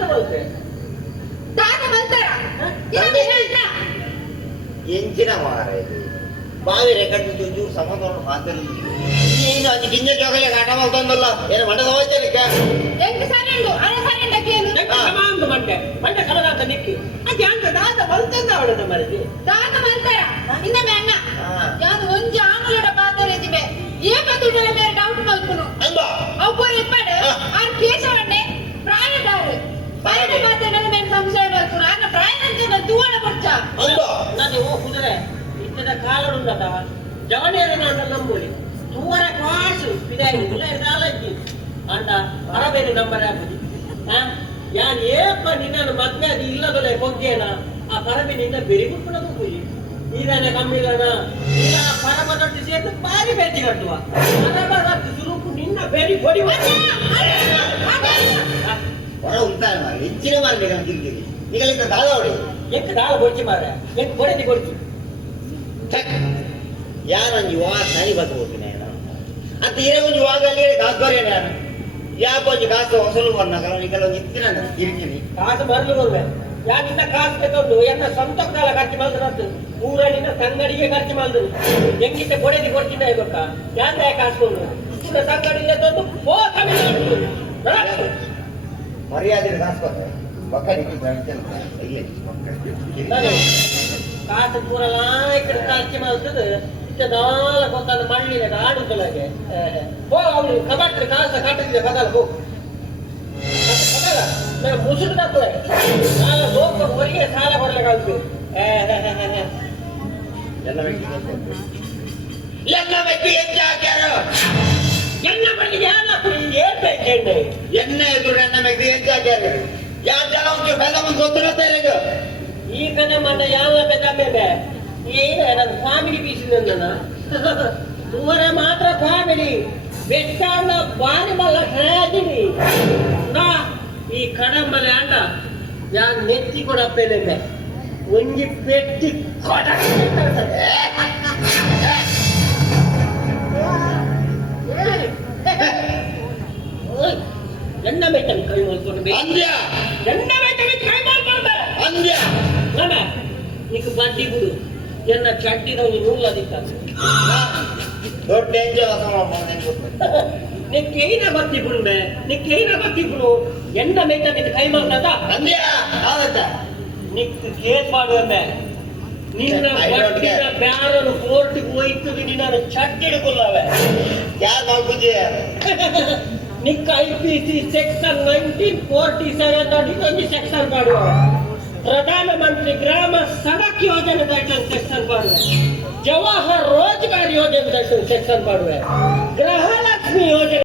ದಾದ ಬಲ್ತೆ ದಾದ ಬಲ್ತಾರ ಎಂಚಿನ ಮಾರ ಬಾವಿ ರೆಕಾರ್ಡ್ ಚೂರು ಸಂಬಂಧ ಮಾತಾಡಿ ನೀನು ಅಂಚು ಗಿಂಜ ಜೋಗಲೆ ಕಾಟ ಮಾಡ್ತಂದಲ್ಲ ಏನು ಮಂಡ ಸಮಾಚಾರಕ್ಕೆ ಎಂಟು ಸಾರಿ ಉಂಟು ಅಳ ಸಾರಿ ಉಂಟಕ್ಕೇನು ಸಮಾಂತ ಮಂಡೆ ಕಲದಾಂತ ನಿಕ್ಕಿ ಅದೇ ಅಂತ ದಾದ ಬಲ್ತಂದ ಅವಳದ ಮರದಿ ದಾದ ಬಲ್ತಾರ ಇನ್ನೊಮ್ಮೆ ಅಣ್ಣ ಯಾವ್ದು ಒಂಜಿ ಆಂಗ್ಲಡ ಪಾತ್ರ ಇದ್ದಿವೆ ಏಕದುಡ್ಡಲ ಮೇಲೆ ಡೌಟ್ ಮಲ್ಪುನು ಒಬ್ಬರು ಇಪ್ಪಡು ಆರು ಕೇಶವಣ್ಣೆ ಪ್ರಾಯದಾರು ಪ್ರಾಯದ ಪಾತ್ರ ನನ್ನ ಮೇಲೆ ಸಂಶಯ ಮಲ್ಪುನು ಆಗ ಪ್ರಾಯ ಅಂತ ತೂವಳ ಕೊಡ್ಚ ನಾನು ಓ ಕುದುರೆ ಇತ್ತದ ಕಾಲುಂಡದ ಜವನೇರ ನಾನು ನಂಬುಳಿ ತೂವರ ಕ್ವಾಸು ಪಿದಾಯಿ ಇದಾಲಜ್ಜಿ ಅಂಡ ಅರಬೇರಿ ನಂಬರ್ ಹಾಕುದು ಯಾನ್ ಏಪ ನಿನ್ನನ್ನು ಮದ್ವೆ ಅದು ಇಲ್ಲದಲ್ಲ ಕೊಗ್ಗೇನ ಆ ಪರಬಿನಿಂದ ಬೆರಿಗುಪ್ಪನ ಕೂಲಿ ಈಗನೇ ಕಮ್ಮಿಲ್ಲನ ಈಗ ಪರಬದೊಟ್ಟು ಸೇರ್ತು ಬಾರಿ ಬೇಟಿ ಕಟ್ಟುವ ಪರಬದೊಟ್ಟು ಸುರುಪು ನಿನ್ನ ಬೆರಿ ಕೊಡಿ ಹೊರ ಉಂಟಾಯ ಮಾರ ಹೆಚ್ಚಿನ ಮಾರಲಿ ತಿಂತೀವಿ ಈಗ ದಾದ ಹೊಡಿ ಎಂಕ ದಾಳ ಕೊಡ್ಚಿ ಮಾರ ಎಂಕ ಕೊಡತಿ ಕೊಡ್ಚಿ ಯಾನೊಂದು ಯುವಾಗ ಸರಿ ಬರ್ಬೋದು ನಾನು ಅಂತ ಇರೋ ಒಂದು ಯುವಾಗ ಅಲ್ಲಿ ಕಾಸ್ಬಾರೇನ ನಾನು ಯಾಕೊಂದು ಕಾಸು ಹೊಸಲು ಬಂದಾಗ ಕೆಲವೊಂದು ಇತ್ತಿನ ಇರ್ತೀನಿ ಕಾಸು ಬರ್ಲು ಬರ್ವೆ ಯಾಕಿನ್ನ ಕಾಸು ಬೇಕಂದು ಎನ್ನ ಸ್ವಂತ ಕಾಲ ಖರ್ಚು ಮಾಡಿದ್ರು ಊರಲ್ಲಿನ ತಂಗಡಿಗೆ ಖರ್ಚು ಮಾಡಿದ್ರು ಹೆಂಗಿದ್ದ ಕೊಡದಿ ಕೊಡ್ತಿದ್ದ ಗೊತ್ತಾ ಯಾಕೆ ಕಾಸ್ಕೊಂಡು ಇನ್ನ ತಂಗಡಿಗೆ ತಂದು ಪೋ ತಮಿಳ್ನಾಡು ಮರ್ಯಾದೆ ಕಾಸು ಬರ್ತಾರೆ ಮಕ್ಕಳಿಗೆ ಕಾಸು ಪೂರ ಲಾಯ್ಕಡೆ ಖರ್ಚು ಮಾಡ್ತದೆ ನಾಲ್ಕು ಗೊತ್ತಾದ ಮಣ್ಣಿನ ಆಡುತ್ತಲಾಗೆ ಹೋ ಅವನು ಕಬಾಟ್ರಿ ಕಾಸ ಕಟ್ಟಿದ್ರೆ ಬದಲ ಹೋಗು ಮುಸುರು ತಪ್ಪೆ ಸಾಲ ಲೋಕ ಹೊರಿಗೆ ಸಾಲ ಕೊಡ್ಲಿಕ್ಕೆ ಎಲ್ಲ ವ್ಯಕ್ತಿ ಹೆಚ್ಚು ಹಾಕ್ಯಾರ ಎನ್ನ ಮನೆಗೆ ಏನ್ ಬೇಕೇಂಡೆ ಎನ್ನ ಎದುರು ಎನ್ನ ವ್ಯಕ್ತಿ ಹೆಚ್ಚು ಹಾಕ್ಯಾರ ಯಾರು ಜನ ಒಂದು ಬೆಲ್ಲ ಒಂದು ಗೊತ್ತಿರುತ್ತೆ ಈ ಕಡೆ ಮನೆ ಯಾವ ಬೆದ ಮೇಲೆ ಏನ ನನ್ನ ಫ್ಯಾಮಿಲಿ ಬೀಸಿದ ಮೂವರ ಮಾತ್ರ ಫ್ಯಾಮಿಲಿ ಬೆಟ್ಟಾಂಡ ಬಾರಿ ಮಲ್ಲ ಟ್ರಾಜಿಡಿ ನಾ ಈ ಕಡಂಬಲೆ ಅಂಡ ಯಾನ್ ನೆತ್ತಿ ಕೂಡ ಪೇಲೆಂದೆ ಒಂಜಿ ಪೆಟ್ಟಿ ಕೊಡ ಎನ್ನ ಬೇಕನ್ ಕೈ ಮಾಡ್ಕೊಂಡು ಅಂದ್ಯ ಎನ್ನ ಬೇಕನ್ ಕೈ ಮಾಡ್ಕೊಂಡು ಅಂದ್ಯ ನಾನ ನೀಕು ಬಡ್ಡಿ ಬಿಡು ಎನ್ನ ಚಡ್ಡಿದ ಒಂದು ನೂಲದಿತ್ತ ದೊಡ್ಡ ಎಂಜಲ್ ನಿಕ್ಕೇನ ಬತ್ತಿ ಬಿಡುಂಡೆ ನಿಕ್ಕೇನ ಬತ್ತಿ ಬಿಡು ಎನ್ನ ಬೇಕನ್ ಇದು ಕೈ ಮಾಡ್ದ ಅಂದ್ಯ ಹೌದಾ ನಿಕ್ ಕೇಸ್ ಮಾಡುವಂತೆ ನಿನ್ನ ಬಡ್ಡಿನ ಬ್ಯಾರನ್ನು ಕೋರ್ಟಿಗೆ ಹೋಯ್ತದೆ ನಿನ್ನ ಚಡ್ಡಿಡ್ಕೊಳ್ಳವೆ ಯಾರು ಮಾಡ್ಬುಜಿ ನಿಕ್ಕ IPC ಸೆಕ್ಷನ್ 1947 ಇದೊಂದು ಸೆಕ್ಷನ್ ಮಾಡುವ ಪ್ರಧಾನಮಂತ್ರಿ ಗ್ರಾಮ ಸಡಕ್ ಯೋಜನೆ ಸೆಕ್ಷನ್ ಮಾಡುವೆ ಜವಾಹರ್ ರೋಜ್ಗಾರ್ ಯೋಜನೆ ಸೆಕ್ಷನ್ ಮಾಡುವೆ ಗೃಹಲಕ್ಷ್ಮಿ ಯೋಜನೆ